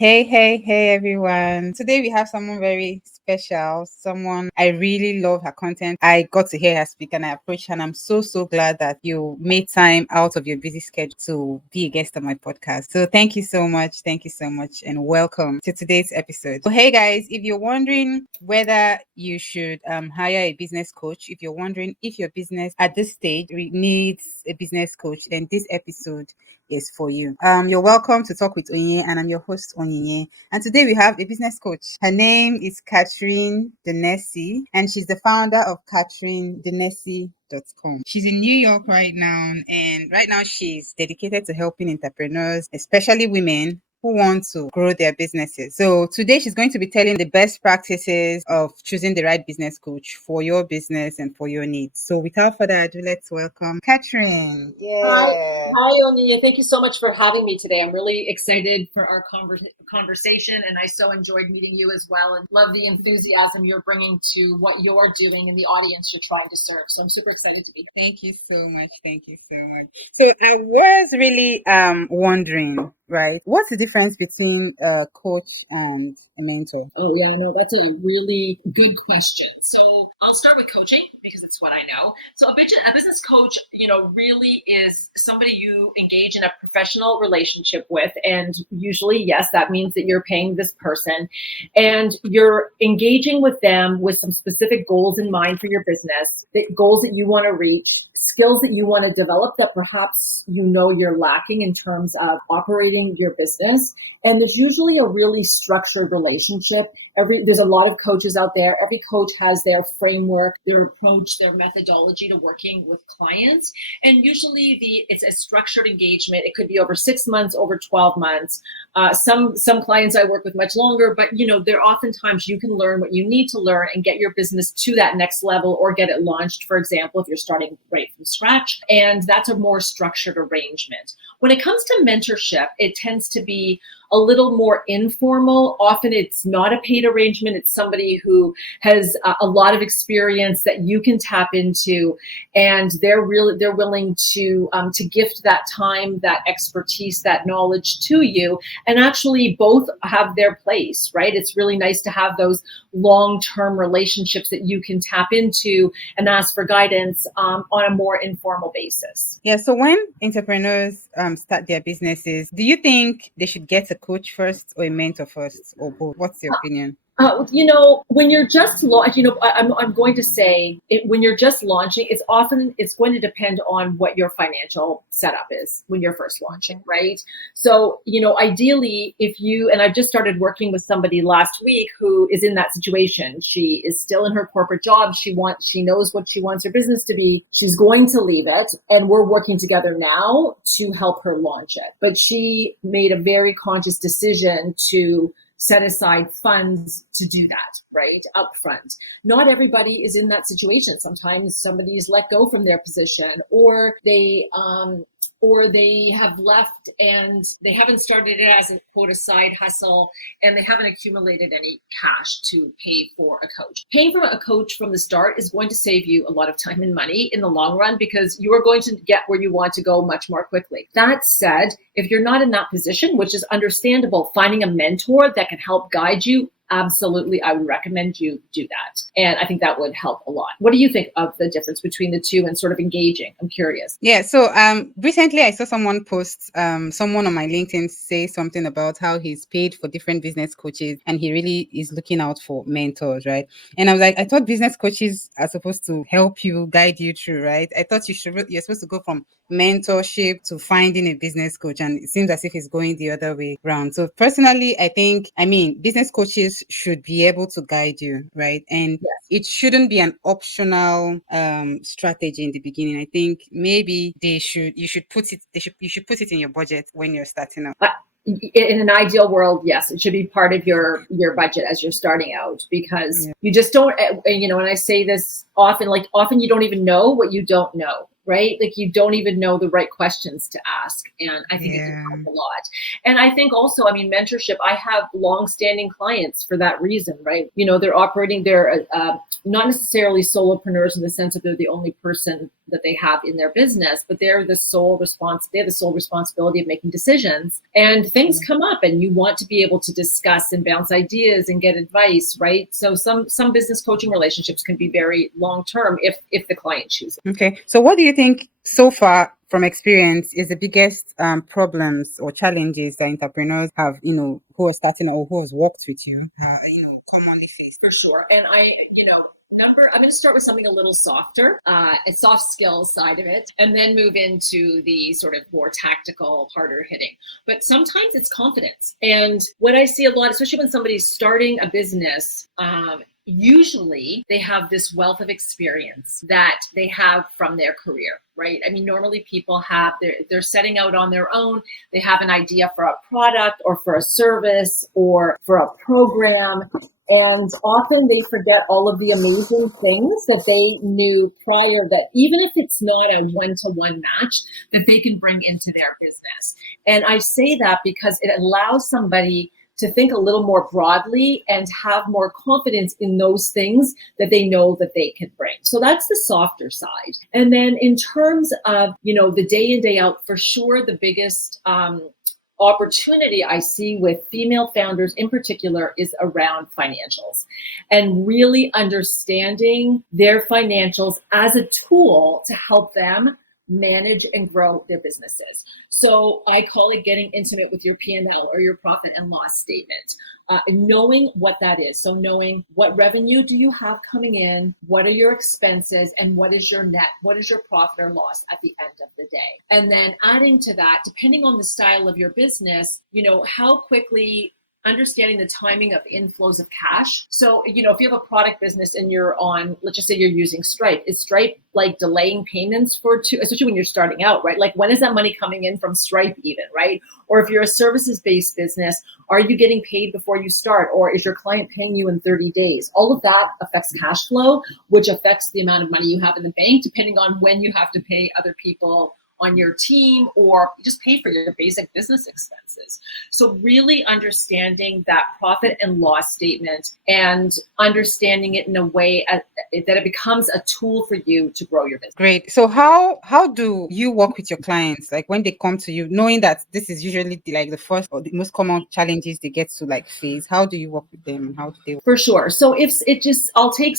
Hey, everyone. Today we have someone very special, someone I really love her content. I got to hear her speak and I approached her, and I'm so glad that you made time out of your busy schedule to be a guest on my podcast. So thank you so much. Thank you so much, and welcome to today's episode. So, hey guys, if you're wondering whether you should hire a business coach, if you're wondering if your business at this stage needs a business coach, then this episode is for you. You're welcome to Talk with Onye, and I'm your host, Onye. And today we have a business coach. Her name is Catherine Denesi, and she's the founder of CatherineDenesi.com. She's in New York right now, and right now she's dedicated to helping entrepreneurs, especially women, who want to grow their businesses. So today she's going to be telling the best practices of choosing the right business coach for your business and for your needs. So without further ado, let's welcome Catherine. Hi, Yeah. hi, Oniya. Thank you so much for having me today. I'm really excited for our conversation, and I so enjoyed meeting you as well, and love the enthusiasm you're bringing to what you're doing and the audience you're trying to serve. So I'm super excited to be here. Thank you so much. Thank you so much. So I was really wondering, right? What's the difference between a coach and a mentor? Oh, yeah, no, that's a really good question. So I'll start with coaching because it's what I know. So a business coach, really is somebody you engage in a professional relationship with. And usually, yes, that means that you're paying this person and you're engaging with them with some specific goals in mind for your business, the goals that you want to reach, skills that you want to develop that perhaps you're lacking in terms of operating your business. And there's usually a really structured relationship. There's a lot of coaches out there. Every coach has their framework, their approach, their methodology to working with clients. And usually it's a structured engagement. It could be over 6 months, over 12 months. Some clients I work with much longer, but there oftentimes you can learn what you need to learn and get your business to that next level or get it launched, for example, if you're starting right from scratch. And that's a more structured arrangement. When it comes to mentorship, it tends to be a little more informal. Often it's not a paid arrangement. It's somebody who has a lot of experience that you can tap into, and they're willing to gift that time, that expertise, that knowledge to you, and actually both have their place, right? It's really nice to have those long-term relationships that you can tap into and ask for guidance on a more informal basis. Yeah. So when entrepreneurs start their businesses, do you think they should get a coach first or a mentor first, or both? What's your opinion? When you're just I'm going to say when you're just launching, it's going to depend on what your financial setup is when you're first launching, right? So, ideally, and I've just started working with somebody last week who is in that situation. She is still in her corporate job. She knows what she wants her business to be. She's going to leave it, and we're working together now to help her launch it. But she made a very conscious decision to set aside funds to do that, right, up front. Not everybody is in that situation. Sometimes somebody is let go from their position, or they have left and they haven't started it as a quote a side hustle, and they haven't accumulated any cash to pay for a coach. Paying for a coach from the start is going to save you a lot of time and money in the long run, because you are going to get where you want to go much more quickly. That said, if you're not in that position, which is understandable, finding a mentor that can help guide you, absolutely, I would recommend you do that. And I think that would help a lot. What do you think of the difference between the two and sort of engaging? I'm curious. Yeah. So recently I saw someone post someone on my LinkedIn say something about how he's paid for different business coaches and he really is looking out for mentors, right? And I was like, I thought business coaches are supposed to help you, guide you through, right? I thought you're supposed to go from mentorship to finding a business coach, and it seems as if it's going the other way around. So personally, I mean business coaches should be able to guide you, right? And Yes. it shouldn't be an optional strategy in the beginning. I think maybe you should put it in your budget when you're starting out. In an ideal world, yes, it should be part of your budget as you're starting out, because you just don't, and I say this often you don't even know what you don't know, right? Like you don't even know the right questions to ask. And I think it can help a lot. And I think also, mentorship, I have long-standing clients for that reason, right? They're not necessarily solopreneurs in the sense that they're the only person that they have in their business, but they have the sole responsibility of making decisions, and things come up and you want to be able to discuss and bounce ideas and get advice, right? So some business coaching relationships can be very long term if the client chooses. Okay. So what do you think so far from experience is the biggest problems or challenges that entrepreneurs have, who are starting or who has worked with you, commonly face? For sure. And I'm going to start with something a little softer, a soft skills side of it, and then move into the sort of more tactical, harder hitting. But sometimes it's confidence. And what I see a lot, especially when somebody's starting a business, usually they have this wealth of experience that they have from their career, right? I mean, normally people they're setting out on their own. They have an idea for a product or for a service or for a program. And often they forget all of the amazing things that they knew prior, that even if it's not a one-to-one match, that they can bring into their business. And I say that because it allows somebody to think a little more broadly and have more confidence in those things that they know that they can bring. So that's the softer side. And then in terms of, the day in, day out, for sure, the biggest opportunity I see with female founders in particular is around financials, and really understanding their financials as a tool to help them manage and grow their businesses. So I call it getting intimate with your P&L or your profit and loss statement. Knowing what that is. So knowing what revenue do you have coming in, what are your expenses, and what is your net, what is your profit or loss at the end of the day. And then adding to that, depending on the style of your business, how quickly understanding the timing of inflows of cash. So, if you have a product business and you're on, let's just say you're using Stripe, is Stripe like delaying payments especially when you're starting out, right? Like, when is that money coming in from Stripe even, right? Or if you're a services-based business, are you getting paid before you start? Or is your client paying you in 30 days? All of that affects cash flow, which affects the amount of money you have in the bank, depending on when you have to pay other people on your team, or just pay for your basic business expenses. So really understanding that profit and loss statement and understanding it in a way that it becomes a tool for you to grow your business. Great. So how do you work with your clients? Like, when they come to you, knowing that this is usually the first or the most common challenges they get to face, how do you work with them and how do they? For sure. So I'll take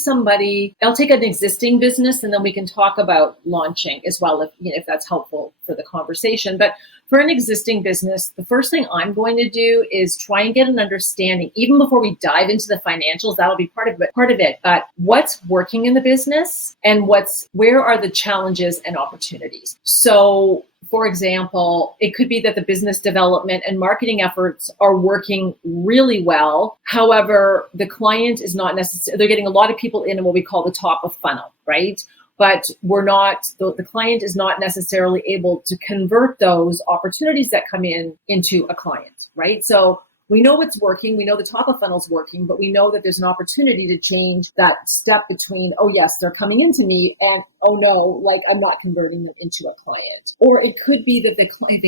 an existing business, and then we can talk about launching as well, if that's helpful for the conversation. But for an existing business, the first thing I'm going to do is try and get an understanding, even before we dive into the financials. That'll be part of it. But what's working in the business, and where are the challenges and opportunities? So, for example, it could be that the business development and marketing efforts are working really well. However, the client is not necessarily, they're getting a lot of people in what we call the top of funnel, right? But the client is not necessarily able to convert those opportunities that come into a client, right? So we know it's working. We know the top of funnel's working, but we know that there's an opportunity to change that step between, oh yes, they're coming into me, and oh no, like I'm not converting them into a client. Or it could be that the client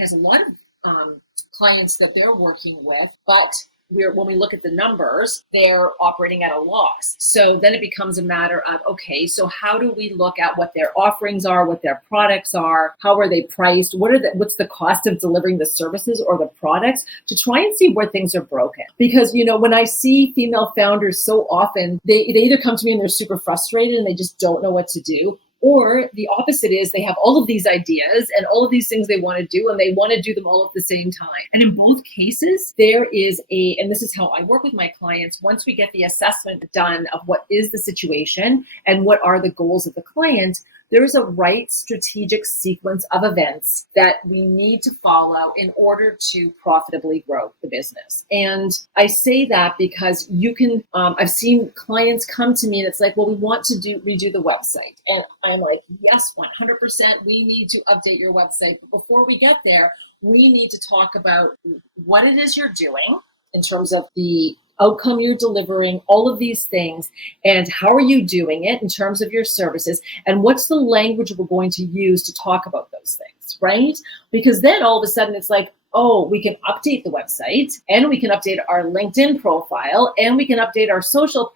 has a lot of clients that they're working with, but when we look at the numbers, they're operating at a loss. So then it becomes a matter of, okay, so how do we look at what their offerings are, what their products are, how are they priced, what's the cost of delivering the services or the products, to try and see where things are broken. Because, when I see female founders, so often they either come to me and they're super frustrated and they just don't know what to do, or the opposite is they have all of these ideas and all of these things they want to do, and they want to do them all at the same time. And in both cases, there is and this is how I work with my clients, once we get the assessment done of what is the situation and what are the goals of the client, there is a right strategic sequence of events that we need to follow in order to profitably grow the business. And I say that because I've seen clients come to me and it's like, well, we want to redo the website. And I'm like, yes, 100%, we need to update your website. But before we get there, we need to talk about what it is you're doing in terms of the outcome you're delivering, all of these things, and how are you doing it in terms of your services, and what's the language we're going to use to talk about those things, right? Because then all of a sudden it's like, oh, we can update the website, and we can update our LinkedIn profile, and we can update our social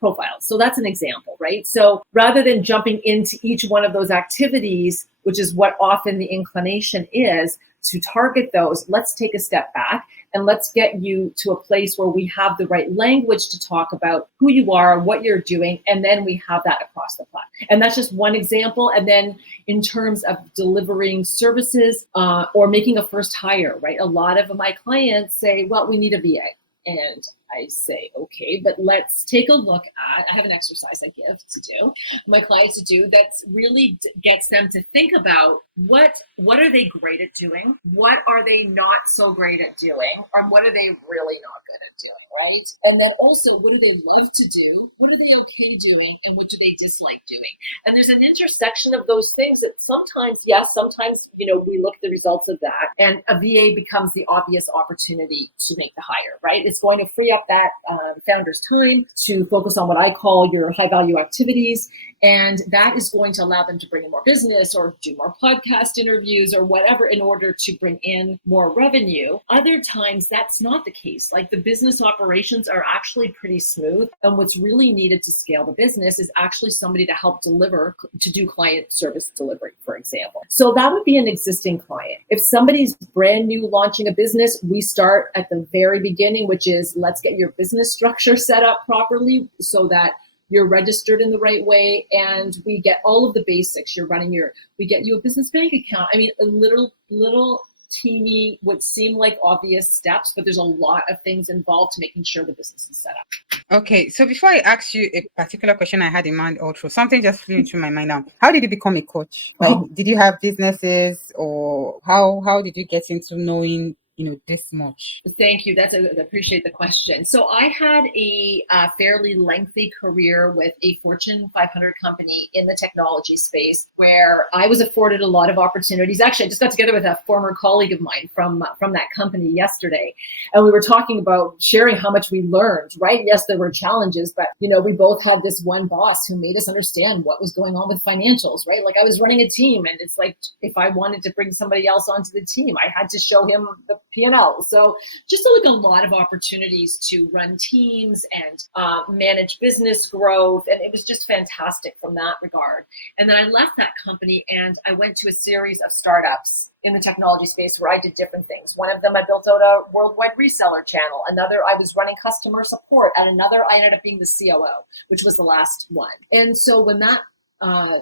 profiles. So that's an example, right? So rather than jumping into each one of those activities, which is what often the inclination is, to target those, let's take a step back and let's get you to a place where we have the right language to talk about who you are, what you're doing, and then we have that across the platform. And that's just one example. And then in terms of delivering services or making a first hire, right? A lot of my clients say, well, we need a VA. And I say, okay, but let's take a look at, I have an exercise I give to do, my clients to do, that really gets them to think about what are they great at doing? What are they not so great at doing? Or what are they really not good at doing, right? And then also, what do they love to do? What are they okay doing? And what do they dislike doing? And there's an intersection of those things that sometimes, yes, sometimes, we look at the results of that and a VA becomes the obvious opportunity to make the hire, right? It's going to free up that founder's time to focus on what I call your high value activities. And that is going to allow them to bring in more business or do more podcast interviews or whatever in order to bring in more revenue. Other times that's not the case. Like the business operations are actually pretty smooth. And what's really needed to scale the business is actually somebody to help deliver, to do client service delivery, for example. So that would be an existing client. If somebody's brand new launching a business, we start at the very beginning, which is let's get your business structure set up properly so that you're registered in the right way, and we get all of the basics. We get you a business bank account. I mean, a little teeny, what seem like obvious steps, but there's a lot of things involved to making sure the business is set up. Okay, so before I ask you a particular question I had in mind also, something just flew into my mind now. How did you become a coach? Like, did you have businesses, or how did you get into knowing this much? Thank you. I appreciate the question. So I had a fairly lengthy career with a Fortune 500 company in the technology space where I was afforded a lot of opportunities. Actually, I just got together with a former colleague of mine from that company yesterday, and we were talking about sharing how much we learned, right? Yes, there were challenges, but we both had this one boss who made us understand what was going on with financials, right? Like I was running a team, and it's like if I wanted to bring somebody else onto the team, I had to show him the P&L. So just like a lot of opportunities to run teams and manage business growth. And it was just fantastic from that regard. And then I left that company and I went to a series of startups in the technology space where I did different things. One of them, I built out a worldwide reseller channel. Another, I was running customer support. And another, I ended up being the COO, which was the last one. And so when that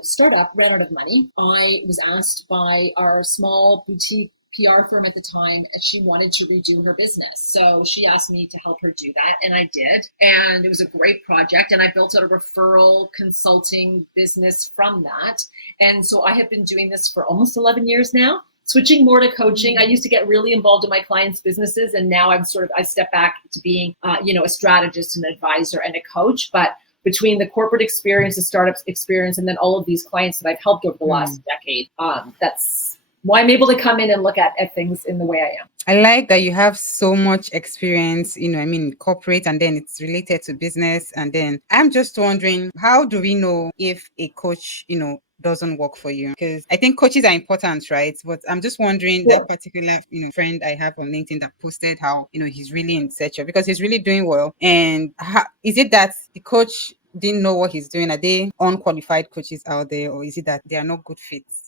startup ran out of money, I was asked by our small boutique PR firm at the time, and she wanted to redo her business. So she asked me to help her do that, and I did. And it was a great project, and I built out a referral consulting business from that. And so I have been doing this for almost 11 years now, switching more to coaching. I used to get really involved in my clients' businesses, and now I step back to being, a strategist, an advisor, and a coach. But between the corporate experience, the startups experience, and then all of these clients that I've helped over the last decade, that's why I'm able to come in and look at things in the way I am. I like that you have so much experience, corporate, and then it's related to business. And then I'm just wondering, how do we know if a coach, doesn't work for you? Because I think coaches are important, right? But I'm just wondering, that particular, friend I have on LinkedIn that posted how, he's really in search of, because he's really doing well. And is it that the coach didn't know what he's doing? Are they unqualified coaches out there, or is it that they are not good fits?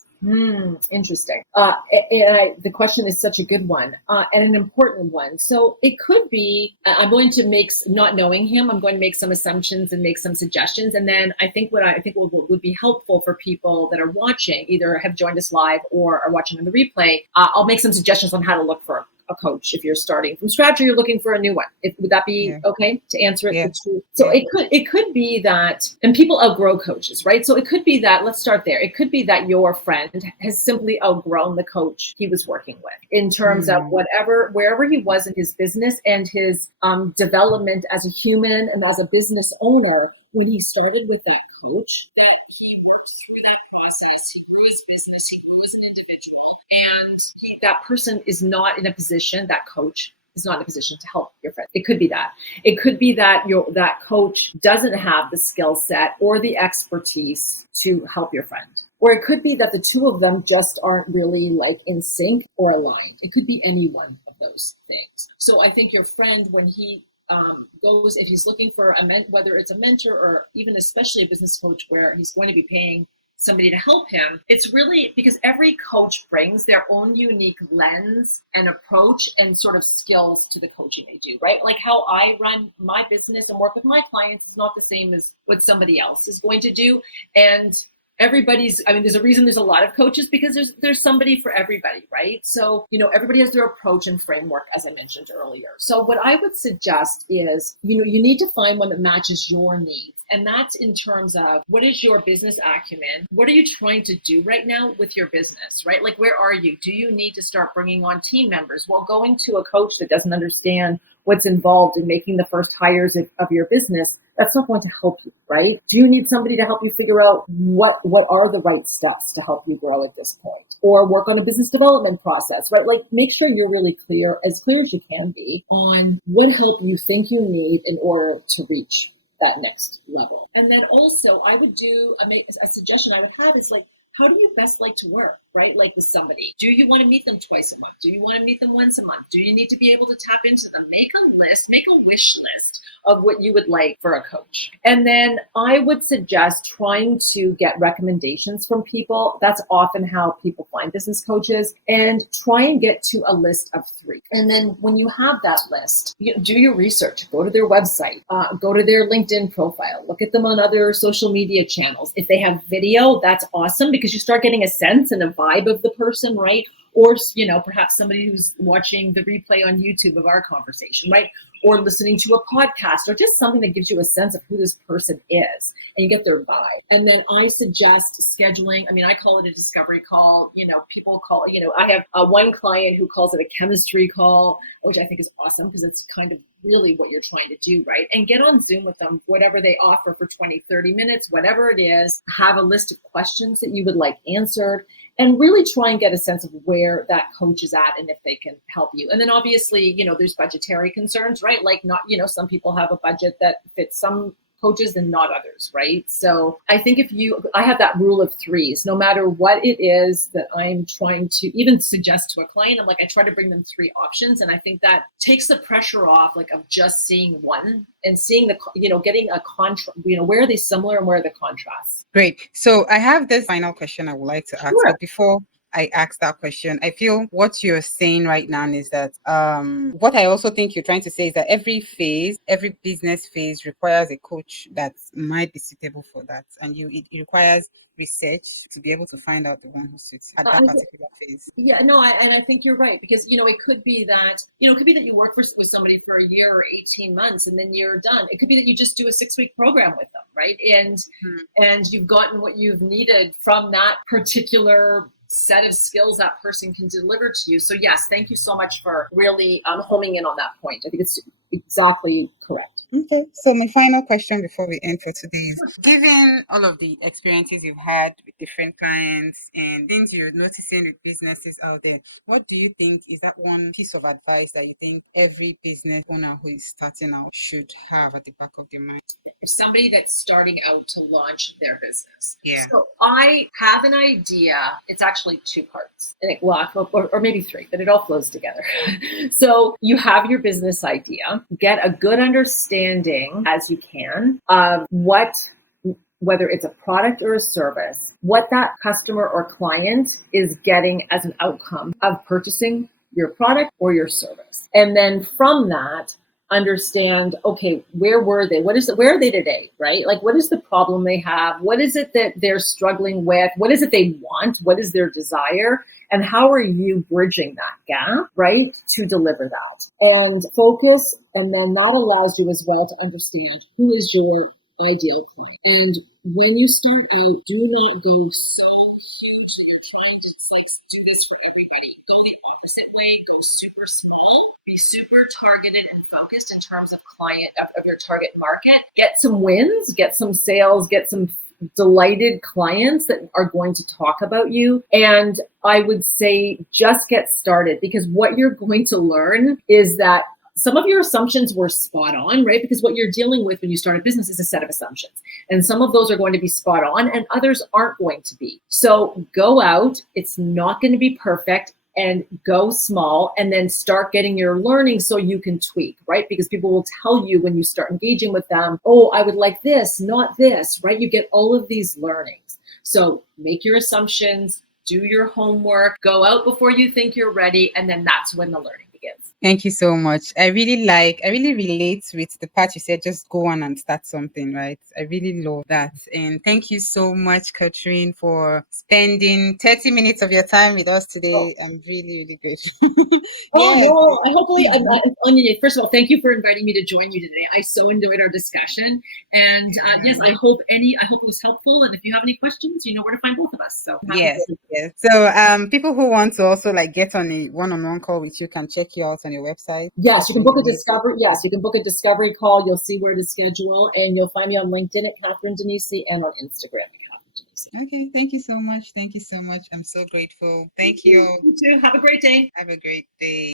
Interesting. The question is such a good one and an important one. So it could be, I'm going to not knowing him, I'm going to make some assumptions and make some suggestions. And then I think what would be helpful for people that are watching, either have joined us live or are watching on the replay, I'll make some suggestions on how to look for a coach if you're starting from scratch or you're looking for a new one. Would that be okay to answer it? Yeah. So it could be that, and people outgrow coaches, right? So it could be that, let's start there. It could be that your friend has simply outgrown the coach he was working with in terms of wherever he was in his business and his development as a human and as a business owner. When he started with that coach, that he worked through that process, he grew his business, he grew as an individual, and that person is not in a position, that coach is not in a position to help your friend. It could be that. It could be that that coach doesn't have the skill set or the expertise to help your friend. Or it could be that the two of them just aren't really like in sync or aligned. It could be any one of those things. So I think your friend, when he goes, if he's looking for whether it's a mentor or even especially a business coach where he's going to be paying somebody to help him, it's really because every coach brings their own unique lens and approach and sort of skills to the coaching they do, right? Like how I run my business and work with my clients is not the same as what somebody else is going to do. And there's a reason there's a lot of coaches, because there's somebody for everybody, right? So, everybody has their approach and framework, as I mentioned earlier. So what I would suggest is, you need to find one that matches your needs. And that's in terms of, what is your business acumen? What are you trying to do right now with your business, right? Like, where are you? Do you need to start bringing on team members? Well, going to a coach that doesn't understand what's involved in making the first hires of your business, that's not going to help you, right? Do you need somebody to help you figure out what are the right steps to help you grow at this point? Or work on a business development process, right? Like, make sure you're really clear as you can be, on what help you think you need in order to reach that next level. And then also, I would do a suggestion I would have is, like, how do you best like to work, right? Like, with somebody, do you want to meet them twice a month? Do you want to meet them once a month? Do you need to be able to tap into them? Make a list, make a wish list of what you would like for a coach. And then I would suggest trying to get recommendations from people. That's often how people find business coaches, and try and get to a list of 3. And then when you have that list, do your research, go to their website, go to their LinkedIn profile, look at them on other social media channels. If they have video, that's awesome, because you start getting a sense and a vibe of the person, right? Or, perhaps somebody who's watching the replay on YouTube of our conversation, right? Or listening to a podcast, or just something that gives you a sense of who this person is, and you get their vibe. And then I suggest scheduling. I call it a discovery call. People call, I have one client who calls it a chemistry call, which I think is awesome, because it's kind of really what you're trying to do, right? And get on Zoom with them, whatever they offer, for 20, 30 minutes, whatever it is. Have a list of questions that you would like answered, and really try and get a sense of where that coach is at and if they can help you. And then obviously, there's budgetary concerns, right? Like, not, some people have a budget that fits some coaches and not others, right? So I think I have that rule of 3s, no matter what it is that I'm trying to even suggest to a client, I'm like, I try to bring them 3 options. And I think that takes the pressure off, like, of just seeing one, and seeing getting a contrast, where are they similar and where are the contrasts? Great. So I have this final question I would like to ask, Sure. but before I ask that question, I feel what you're saying right now is that what I also think you're trying to say is that every business phase requires a coach that might be suitable for that, and it requires research to be able to find out the one who suits at that particular phase. Yeah, no, and I think you're right, because it could be that you work with somebody for a year or 18 months and then you're done. It could be that you just do a 6-week program with them, right? And you've gotten what you've needed from that particular set of skills that person can deliver to you. So yes, thank you so much for really homing in on that point. I think it's exactly correct. Okay, so my final question before we end for today is, given all of the experiences you've had with different clients and things you're noticing with businesses out there, what do you think is that one piece of advice that you think every business owner who is starting out should have at the back of their mind? Somebody that's starting out to launch their business. Yeah. So I have an idea. It's actually 2 parts, or maybe 3, but it all flows together. So you have your business idea, get a good understanding as you can of whether it's a product or a service, what that customer or client is getting as an outcome of purchasing your product or your service. And then from that, understand, okay, where were they? Where are they today, right? Like, what is the problem they have? What is it that they're struggling with? What is it they want? What is their desire? And how are you bridging that gap, right, to deliver that? And focus, and then that allows you as well to understand who is your ideal client. And when you start out, do not go so huge that you're trying to do this for everybody. Go the opposite way. Go super small. Be super targeted and focused in terms of your target market. Get some wins, get some sales, get some delighted clients that are going to talk about you. And I would say just get started, because what you're going to learn is that some of your assumptions were spot on, right? Because what you're dealing with when you start a business is a set of assumptions. And some of those are going to be spot on and others aren't going to be. So go out. It's not going to be perfect. and go small and then start getting your learning so you can tweak, right? Because people will tell you when you start engaging with them, oh, I would like this, not this, right? You get all of these learnings. So make your assumptions, do your homework, go out before you think you're ready, and then that's when the learning begins. Thank you so much. I really relate with the part you said, just go on and start something, right? I really love that. And thank you so much, Katrine, for spending 30 minutes of your time with us Oh, today. I'm really, really grateful. oh Yes. no! Onion, first of all, thank you for inviting me to join you today. I so enjoyed our discussion, and yes, I hope it was helpful. And if you have any questions, you know where to find both of us. So happy Yes, to. yes. So, people who want to also like get on a one-on-one call with you can check you out on your website. Yes, you can Catherine book a Denise. discovery. Yes, you can book a discovery call. You'll see where to schedule, and you'll find me on LinkedIn at Catherine Denise and on Instagram at Catherine Denise. Okay, thank you so much. Thank you so much. I'm so grateful. Thank you. You too. Have a great day. Have a great day.